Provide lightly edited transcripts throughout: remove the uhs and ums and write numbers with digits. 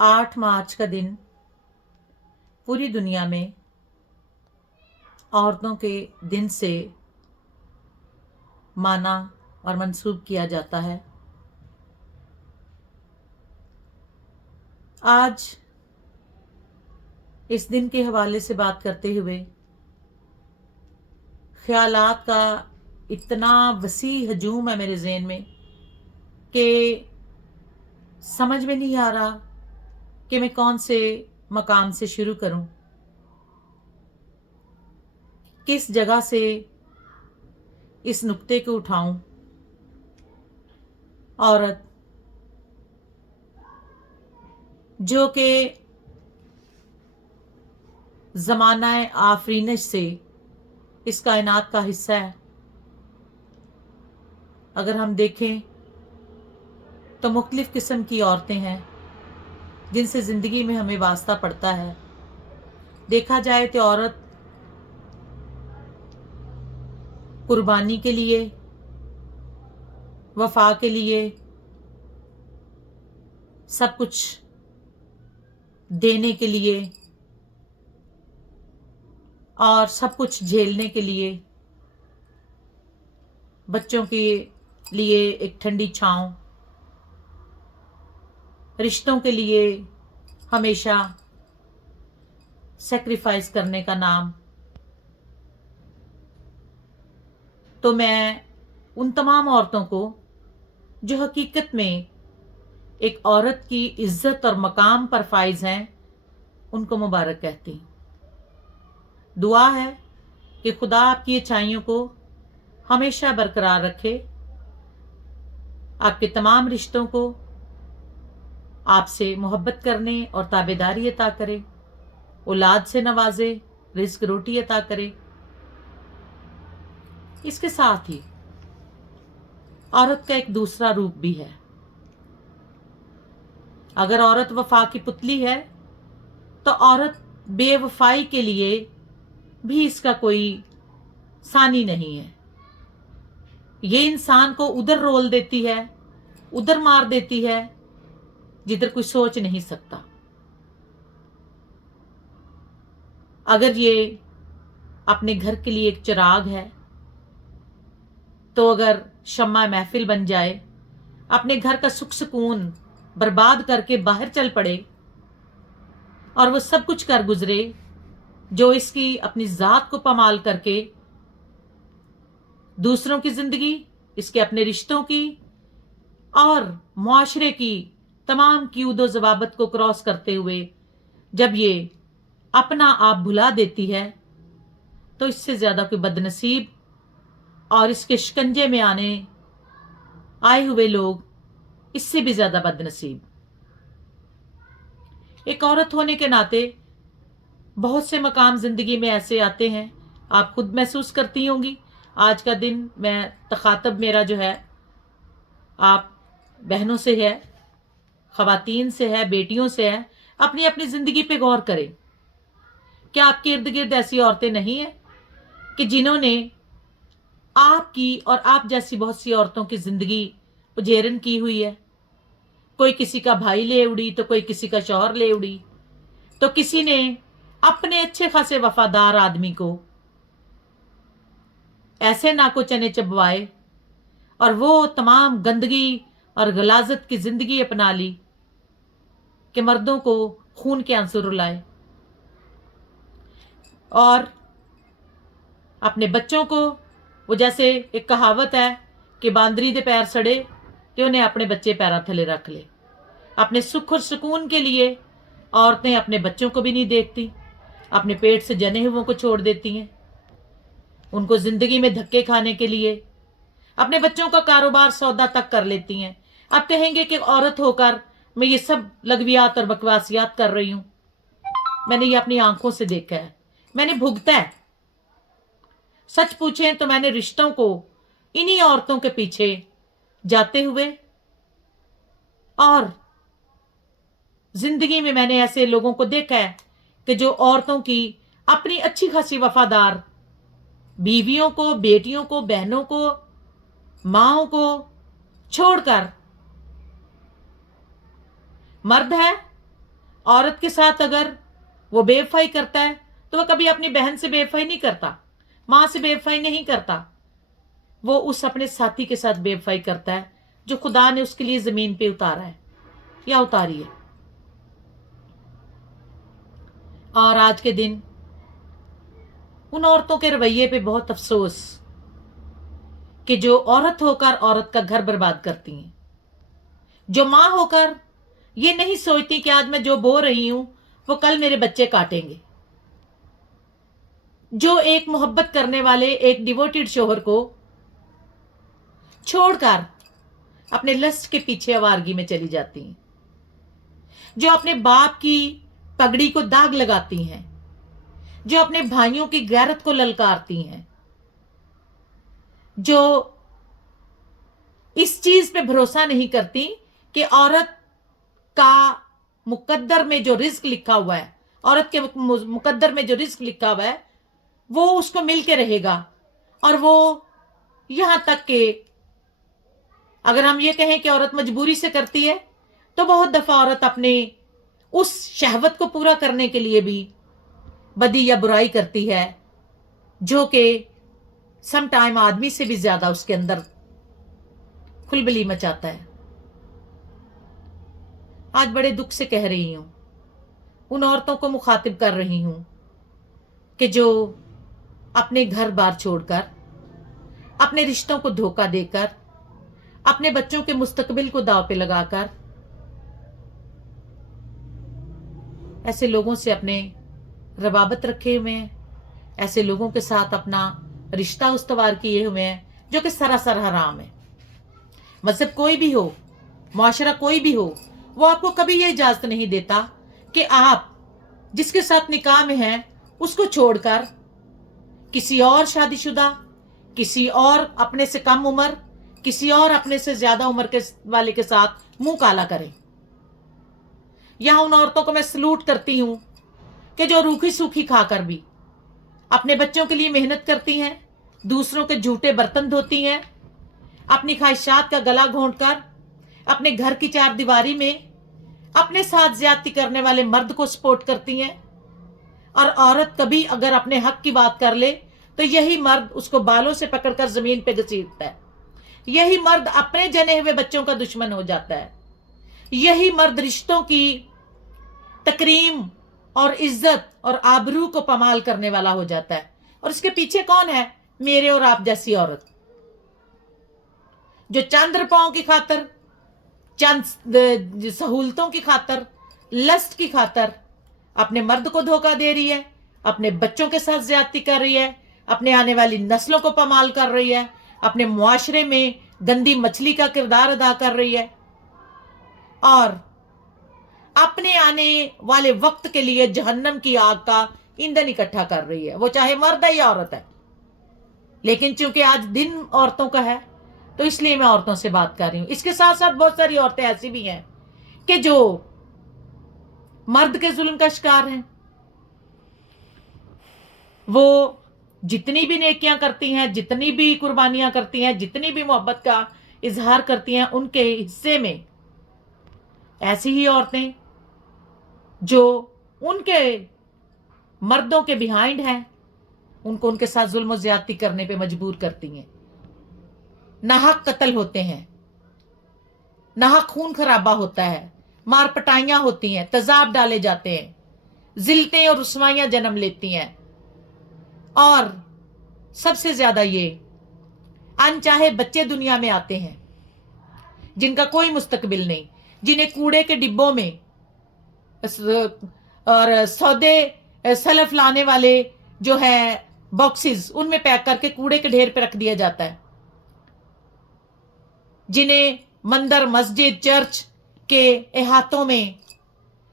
8 मार्च का दिन पूरी दुनिया में औरतों के दिन से माना और मंसूब किया जाता है। आज इस दिन के हवाले से बात करते हुए ख्यालात का इतना वसी हजूम है मेरे ज़हन में कि समझ में नहीं आ रहा कि मैं कौन से मकाम से शुरू करूं, किस जगह से इस नुक्ते को उठाऊं। औरत जो कि ज़माना आफरीनश से इस कायनात का हिस्सा है। अगर हम देखें तो मुख्तलिफ़ किस्म की औरतें हैं जिनसे ज़िंदगी में हमें वास्ता पड़ता है। देखा जाए तो औरत कुर्बानी के लिए, वफा के लिए, सब कुछ देने के लिए और सब कुछ झेलने के लिए, बच्चों के लिए एक ठंडी छांव, रिश्तों के लिए हमेशा सेक्रीफाइस करने का नाम। तो मैं उन तमाम औरतों को जो हकीकत में एक औरत की इज्जत और मकाम पर फाइज हैं, उनको मुबारक कहती हूँ। दुआ है कि खुदा आपकी अच्छाइयों को हमेशा बरकरार रखे, आपके तमाम रिश्तों को आपसे मोहब्बत करने और ताबेदारी अता करे, औलाद से नवाजे, रिस्क रोटी अता करे। इसके साथ ही औरत का एक दूसरा रूप भी है। अगर औरत वफा की पुतली है तो औरत बेवफाई के लिए भी इसका कोई सानी नहीं है। ये इंसान को उधर रोल देती है, उधर मार देती है जिधर कोई सोच नहीं सकता। अगर ये अपने घर के लिए एक चिराग है तो अगर शम्मा महफिल बन जाए, अपने घर का सुख सुकून बर्बाद करके बाहर चल पड़े और वो सब कुछ कर गुजरे जो इसकी अपनी जात को पमाल करके दूसरों की जिंदगी, इसके अपने रिश्तों की और मुआशरे की तमाम क़यूदो ज़वाबत को क्रॉस करते हुए जब ये अपना आप भुला देती है, तो इससे ज्यादा कोई बदनसीब और इसके शिकंजे में आए हुए लोग इससे भी ज्यादा बदनसीब। एक औरत होने के नाते बहुत से मकाम जिंदगी में ऐसे आते हैं, आप खुद महसूस करती होंगी। आज का दिन मैं तखातब मेरा जो है आप बहनों से है, खवातीन से है, बेटियों से है। अपनी अपनी जिंदगी पे गौर करें। क्या आपके इर्द गिर्द ऐसी औरतें नहीं हैं कि जिन्होंने आपकी और आप जैसी बहुत सी औरतों की जिंदगी उजेरन की हुई है? कोई किसी का भाई ले उड़ी तो कोई किसी का शौहर ले उड़ी, तो किसी ने अपने अच्छे खासे वफादार आदमी को ऐसे नाको चने चबवाए और वो तमाम गंदगी और गलाजत की जिंदगी अपना ली कि मर्दों को खून के आंसू रुलाए, और अपने बच्चों को वो, जैसे एक कहावत है कि बांदरी दे पैर सड़े कि उन्हें अपने बच्चे पैरा थले रख ले। अपने सुख और सुकून के लिए औरतें अपने बच्चों को भी नहीं देखती, अपने पेट से जने हुओं को छोड़ देती हैं। उनको जिंदगी में धक्के खाने के लिए अपने बच्चों का कारोबार सौदा तक कर लेती हैं। अब कहेंगे कि औरत होकर मैं ये सब लगवियात और बकवासियात कर रही हूं। मैंने ये अपनी आंखों से देखा है, मैंने भुगता है। सच पूछें तो मैंने रिश्तों को इन्हीं औरतों के पीछे जाते हुए, और जिंदगी में मैंने ऐसे लोगों को देखा है कि जो औरतों की अपनी अच्छी खासी वफादार बीवियों को, बेटियों को, बहनों को, माओं को छोड़कर, मर्द है औरत के साथ अगर वो बेवफाई करता है तो वह कभी अपनी बहन से बेवफाई नहीं करता, मां से बेवफाई नहीं करता, वो उस अपने साथी के साथ बेवफाई करता है जो खुदा ने उसके लिए जमीन पे उतारा है या उतारी है। और आज के दिन उन औरतों के रवैये पे बहुत अफसोस कि जो औरत होकर औरत का घर बर्बाद करती हैं, जो मां होकर ये नहीं सोचती कि आज मैं जो बो रही हूं वो कल मेरे बच्चे काटेंगे, जो एक मोहब्बत करने वाले एक डिवोटेड शोहर को छोड़कर अपने लस्ट के पीछे आवारगी में चली जाती हैं, जो अपने बाप की पगड़ी को दाग लगाती हैं, जो अपने भाइयों की गैरत को ललकारती हैं, जो इस चीज पे भरोसा नहीं करती कि औरत का मुकद्दर में जो रिस्क लिखा हुआ है, औरत के मुकद्दर में जो रिस्क लिखा हुआ है वो उसको मिल के रहेगा। और वो यहां तक कि अगर हम ये कहें कि औरत मजबूरी से करती है तो बहुत दफा औरत अपने उस शहवत को पूरा करने के लिए भी बदी या बुराई करती है, जो कि सम टाइम आदमी से भी ज्यादा उसके अंदर खुलबली मचाता है। आज बड़े दुख से कह रही हूं, उन औरतों को मुखातिब कर रही हूं कि जो अपने घर बार छोड़कर, अपने रिश्तों को धोखा देकर, अपने बच्चों के मुस्तकबिल को दांव पे लगाकर ऐसे लोगों से अपने रबाबत रखे हुए हैं, ऐसे लोगों के साथ अपना रिश्ता उस्तवार किए हुए हैं, जो कि सरासर हराम है। मजहब कोई भी हो, मुआशरा कोई भी हो, वो आपको कभी ये इजाजत नहीं देता कि आप जिसके साथ निकाह में हैं उसको छोड़कर किसी और शादीशुदा, किसी और अपने से कम उम्र, किसी और अपने से ज्यादा उम्र के वाले के साथ मुंह काला करें। यहां उन औरतों को मैं सलूट करती हूं कि जो रूखी सूखी खाकर भी अपने बच्चों के लिए मेहनत करती हैं, दूसरों के झूठे बर्तन धोती हैं, अपनी ख्वाहिशात का गला घोंटकर अपने घर की चार दीवारी में अपने साथ ज्यादती करने वाले मर्द को सपोर्ट करती हैं। और औरत कभी अगर अपने हक की बात कर ले तो यही मर्द उसको बालों से पकड़कर जमीन पे घसीटता है, यही मर्द अपने जने हुए बच्चों का दुश्मन हो जाता है, यही मर्द रिश्तों की तकरीम और इज्जत और आबरू को पमाल करने वाला हो जाता है। और इसके पीछे कौन है? मेरे और आप जैसी औरत, जो चंद रुपयों की खातर, चंद सहूलतों की खातर, लस्ट की खातर अपने मर्द को धोखा दे रही है, अपने बच्चों के साथ ज्यादती कर रही है, अपने आने वाली नस्लों को पमाल कर रही है, अपने मुआशरे में गंदी मछली का किरदार अदा कर रही है, और अपने आने वाले वक्त के लिए जहन्नम की आग का ईंधन इकट्ठा कर रही है, वो चाहे मर्द है या औरत है। लेकिन चूंकि आज दिन औरतों का है तो इसलिए मैं औरतों से बात कर रही हूं। इसके साथ साथ बहुत सारी औरतें ऐसी भी हैं कि जो मर्द के जुल्म का शिकार हैं। वो जितनी भी नेकियां करती हैं, जितनी भी कुर्बानियां करती हैं, जितनी भी मोहब्बत का इजहार करती हैं, उनके हिस्से में ऐसी ही औरतें जो उनके मर्दों के बिहाइंड हैं, उनको उनके साथ जुल्म ज्यादती करने पे मजबूर करती हैं। नाहक कत्ल होते हैं, नाहक खून खराबा होता है, मार पटाइयां होती हैं, तजाब डाले जाते हैं, जिल्लतें और रुसवाइयां जन्म लेती हैं। और सबसे ज्यादा ये अनचाहे बच्चे दुनिया में आते हैं जिनका कोई मुस्तकबिल नहीं, जिन्हें कूड़े के डिब्बों में और सौदे सलफ लाने वाले जो है बॉक्सेस, उनमें पैक करके कूड़े के ढेर पर रख दिया जाता है, जिन्हें मंदिर, मस्जिद, चर्च के अहातों में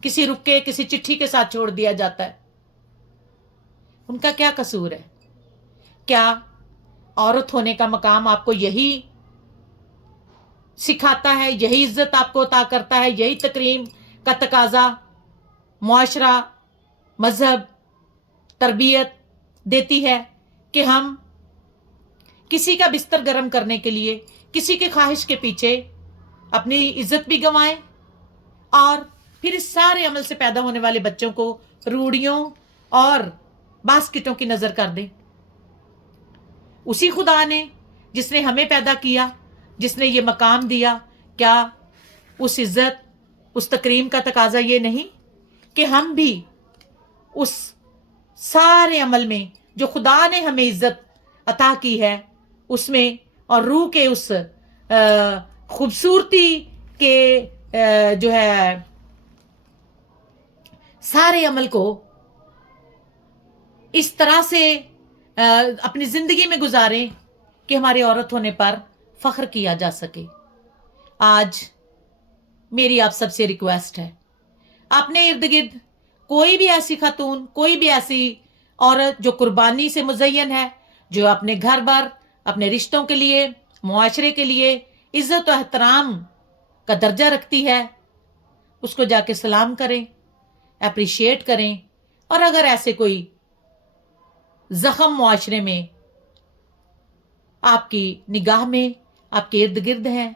किसी रुके, किसी चिट्ठी के साथ छोड़ दिया जाता है। उनका क्या कसूर है? क्या औरत होने का मकाम आपको यही सिखाता है, यही इज्जत आपको अता करता है, यही तकरीम का तकाजा मुआशरा, मजहब, तरबियत देती है कि हम किसी का बिस्तर गर्म करने के लिए, किसी की ख्वाहिश के पीछे अपनी इज्जत भी गंवाएं और फिर इस सारे अमल से पैदा होने वाले बच्चों को रूढ़ियों और बास्केटों की नजर कर दें। उसी खुदा ने जिसने हमें पैदा किया, जिसने ये मकाम दिया, क्या उस इज्जत, उस तकरीम का तकाजा ये नहीं कि हम भी उस सारे अमल में जो खुदा ने हमें इज्जत अता की है उसमें और रूह के उस खूबसूरती के जो है सारे अमल को इस तरह से अपनी जिंदगी में गुजारें कि हमारी औरत होने पर फख्र किया जा सके। आज मेरी आप सबसे रिक्वेस्ट है, अपने इर्द गिर्द कोई भी ऐसी खातून, कोई भी ऐसी औरत जो कुर्बानी से मुज़य्यन है, जो अपने घर बार, अपने रिश्तों के लिए, मुआशरे के लिए इज्जत और एहतराम का दर्जा रखती है, उसको जाके सलाम करें, अप्रिशिएट करें। और अगर ऐसे कोई जख्म मुआशरे में आपकी निगाह में, आपके इर्द गिर्द हैं,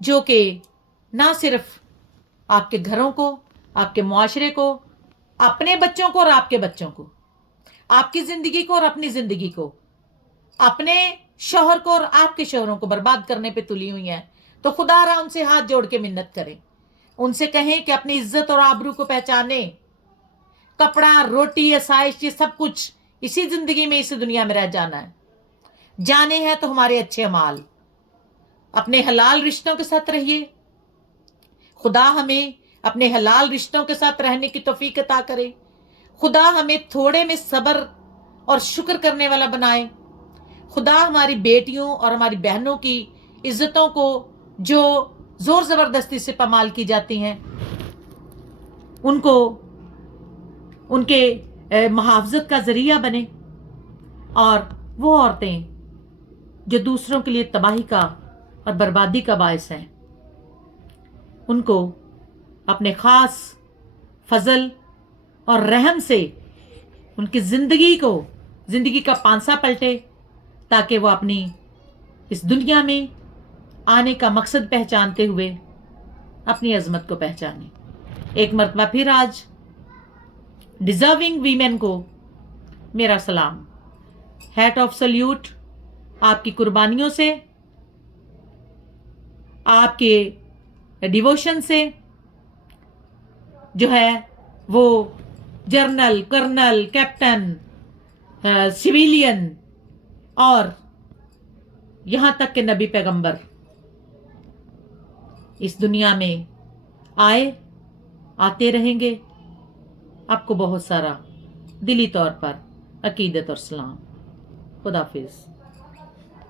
जो कि ना सिर्फ आपके घरों को, आपके मुआशरे को, अपने बच्चों को और आपके बच्चों को, आपकी जिंदगी को और अपनी जिंदगी को, अपने शौहर को और आपके शौहरों को बर्बाद करने पे तुली हुई हैं, तो खुदारा उनसे हाथ जोड़ के मिन्नत करें, उनसे कहें कि अपनी इज्जत और आबरू को पहचाने। कपड़ा, रोटी, आसाइश, ये सब कुछ इसी जिंदगी में, इसी दुनिया में रह जाना है। जाने हैं तो हमारे अच्छे अमाल। अपने हलाल रिश्तों के साथ रहिए। खुदा हमें अपने हलाल रिश्तों के साथ रहने की तौफीक अता करे। खुदा हमें थोड़े में सब्र और शुक्र करने वाला बनाए। खुदा हमारी बेटियों और हमारी बहनों की इज्जतों को जो जोर जबरदस्ती से पमाल की जाती हैं, उनको उनके मुहावजत का जरिया बने। और वो औरतें जो दूसरों के लिए तबाही का और बर्बादी का बायस हैं, उनको अपने ख़ास फजल और रहम से उनकी ज़िंदगी का पांसा पलटे, ताकि वो अपनी इस दुनिया में आने का मकसद पहचानते हुए अपनी अजमत को पहचाने। एक मरतबा फिर आज डिजर्विंग वीमेन को मेरा सलाम, हैट ऑफ सल्यूट। आपकी कुर्बानियों से, आपके डिवोशन से जो है वो जर्नल, कर्नल, कैप्टन, सिविलियन और यहां तक के नबी पैगंबर इस दुनिया में आते रहेंगे। आपको बहुत सारा दिली तौर पर अकीदत और सलाम। खुदा हाफिज़।